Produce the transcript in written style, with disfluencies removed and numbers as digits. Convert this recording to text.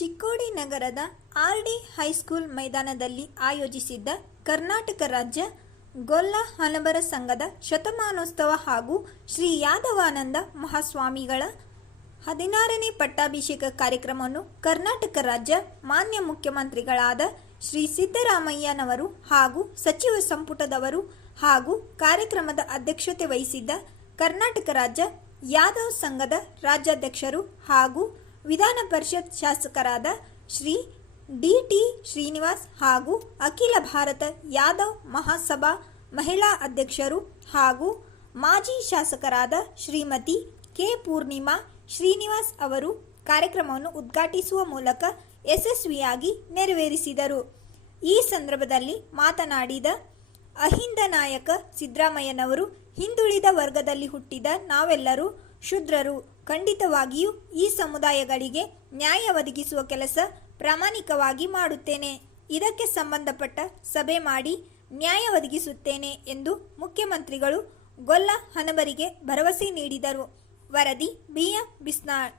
ಚಿಕ್ಕೋಡಿ ನಗರದ RD. High school ಮೈದಾನದಲ್ಲಿ ಆಯೋಜಿಸಿದ್ದ ಕರ್ನಾಟಕ ರಾಜ್ಯ ಗೊಲ್ಲ ಹಣಬರ ಸಂಘದ ಶತಮಾನೋತ್ಸವ ಹಾಗೂ ಶ್ರೀ ಯಾದವಾನಂದ ಮಹಾಸ್ವಾಮಿಗಳ 16ನೇ ಪಟ್ಟಾಭಿಷೇಕ ಕಾರ್ಯಕ್ರಮವನ್ನು ಕರ್ನಾಟಕ ರಾಜ್ಯ ಮಾನ್ಯ ಮುಖ್ಯಮಂತ್ರಿಗಳಾದ ಶ್ರೀ ಸಿದ್ದರಾಮಯ್ಯನವರು ಹಾಗೂ ಸಚಿವ ಸಂಪುಟದವರು ಹಾಗೂ ಕಾರ್ಯಕ್ರಮದ ಅಧ್ಯಕ್ಷತೆ ವಹಿಸಿದ್ದ ಕರ್ನಾಟಕ ರಾಜ್ಯ ಯಾದವ್ ಸಂಘದ ರಾಜ್ಯಾಧ್ಯಕ್ಷರು ಹಾಗೂ ವಿಧಾನ ಪರಿಷತ್ ಶಾಸಕರಾದ ಶ್ರೀ ಡಿ.ಟಿ. ಶ್ರೀನಿವಾಸ್ ಹಾಗೂ ಅಖಿಲ ಭಾರತ ಯಾದವ್ ಮಹಾಸಭಾ ಮಹಿಳಾ ಅಧ್ಯಕ್ಷರು ಹಾಗೂ ಮಾಜಿ ಶಾಸಕರಾದ ಶ್ರೀಮತಿ ಕೆ. ಪೂರ್ಣಿಮಾ ಶ್ರೀನಿವಾಸ್ ಅವರು ಕಾರ್ಯಕ್ರಮವನ್ನು ಉದ್ಘಾಟಿಸುವ ಮೂಲಕ ಯಶಸ್ವಿಯಾಗಿ ನೆರವೇರಿಸಿದರು. ಈ ಸಂದರ್ಭದಲ್ಲಿ ಮಾತನಾಡಿದ ಅಹಿಂದ ನಾಯಕ ಸಿದ್ದರಾಮಯ್ಯನವರು, ಹಿಂದುಳಿದ ವರ್ಗದಲ್ಲಿ ಹುಟ್ಟಿದ ನಾವೆಲ್ಲರೂ ಶೂದ್ರರು. ಖಂಡಿತವಾಗಿಯೂ ಈ ಸಮುದಾಯಗಳಿಗೆ ನ್ಯಾಯ ಒದಗಿಸುವ ಕೆಲಸ ಪ್ರಾಮಾಣಿಕವಾಗಿ ಮಾಡುತ್ತೇನೆ. ಇದಕ್ಕೆ ಸಂಬಂಧಪಟ್ಟ ಸಭೆ ಮಾಡಿ ನ್ಯಾಯ ಒದಗಿಸುತ್ತೇನೆ ಎಂದು ಮುಖ್ಯಮಂತ್ರಿಗಳು ಗೊಲ್ಲ ಹಣಬರಿಗೆ ಭರವಸೆ ನೀಡಿದರು. ವರದಿ ಬಿ.ಎಂ. ಬಿಸ್ನಾಳ್.